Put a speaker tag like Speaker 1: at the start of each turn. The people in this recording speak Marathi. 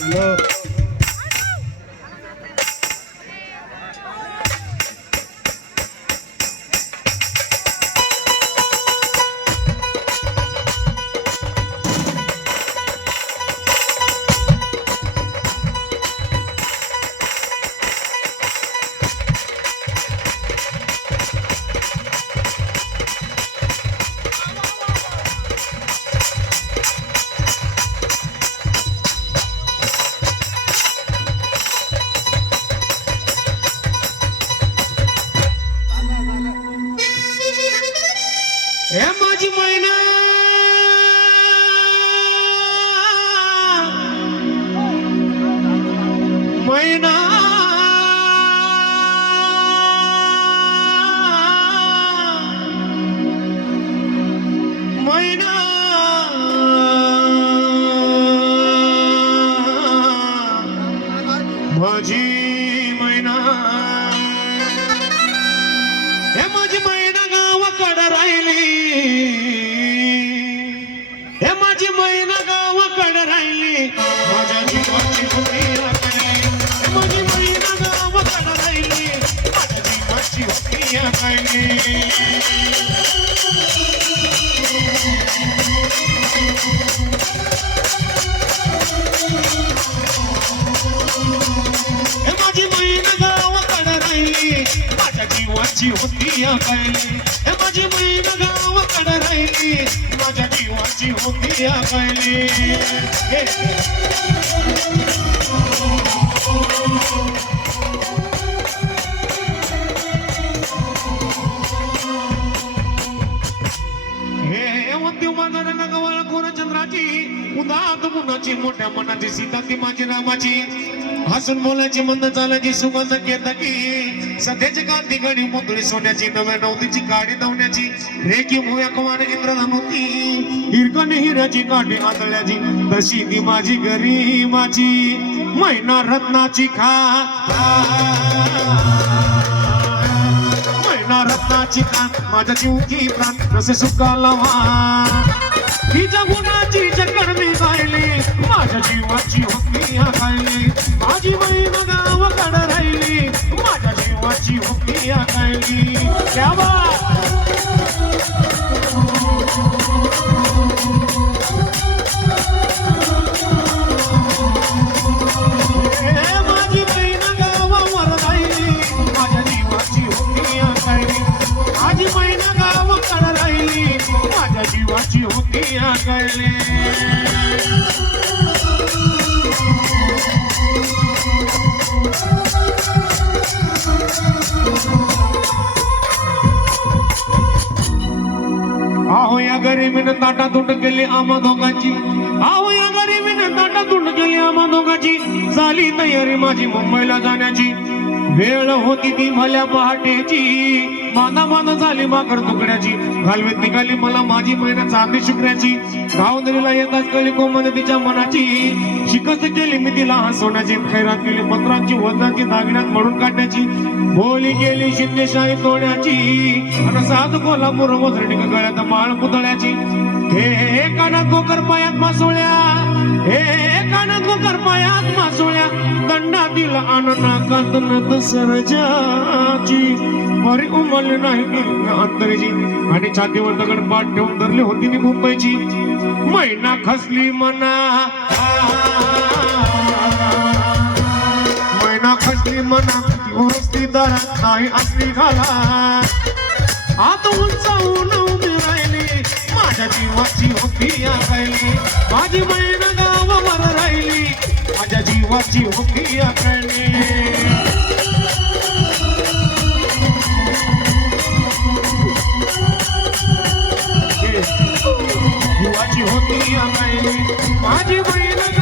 Speaker 1: হলো माझी मैना. हे माझी मैना गावाकडे राहिली. हे माझी मैना गावाकडं राहिली. माझ्या जीवाची होती माझी मैना गावाकडं राहिली. माझ्या जीवाची होती कळली जीवाची होती या कळली माझी बहीण गावाकड राहिली माझ्या जीवाची होती या कळली हे, हे वंदे माझा कोरचंद्राची उदात मुनाची मोठ्या मनाची सीता ती माझी रामाची हसून बोलायची मंद चालायची सुगंध केतकी सध्याची कांती गडी पुतळी सोन्याची नव्या नवतीची गाडी धावण्याची. रेखी मोया कमान इंद्रधनुती हिरकण हिऱ्याची काठी आदळ्याची तशी ती माझी गरीमाची. मैना रत्नाची खा. मैना रत्नाची खा माझ्या जीवकी प्राण कसे सुकाला हिच्या गुणाची चकरणी राहिली. माझ्या जीवाची हुकमी आकायली माझी बहीण गावाकडे राहिली. माझ्या जीवाची हुकमी आकायली क्या जीवाची होती आहो या गरिबीनं ताटा तुट केली आम्हा दोघांची. आहो या गरिबीनं ताटा तुट केली आम्हा दोघांची. झाली तयारी माझी मुंबईला जाण्याची. वेळ होती ती भल्या पहाटेची. माना मान झाली माकड तुकड्याची घालवीत निघाली मला माझी महिना चांदी शुक्र्याची गावदरीला येताच कळी कोमन तिच्या मनाची. शिकस्त केली मी तिला हसवण्याची. खैरात केली पत्रांची वजनाची दागिन्यात म्हणून काढण्याची. बोली केली शिंदेशाही तोड्याची आणि साध कोल्हापूर वजरणी गळ्यात माळ पुतळ्याची. हे कानात गोकर पायात मासोळ्या. हे कानात गोकर पायात मासोळ्या. दंडातील अनना कांदन सरजाची बरी उमरली नाही अंतरेची आणि छातीवर दगड पाठ ठेवून धरली होती मी मुंबईची. मैना खसली मना. मैना खसली मना उरस्ती दरात नाही असली घाला. आत उंचावून उभी राहिली माझ्या जीवाची होती या माझी मैना गावावर राहिली माझ्या जीवाची होती या होती आए आज बहन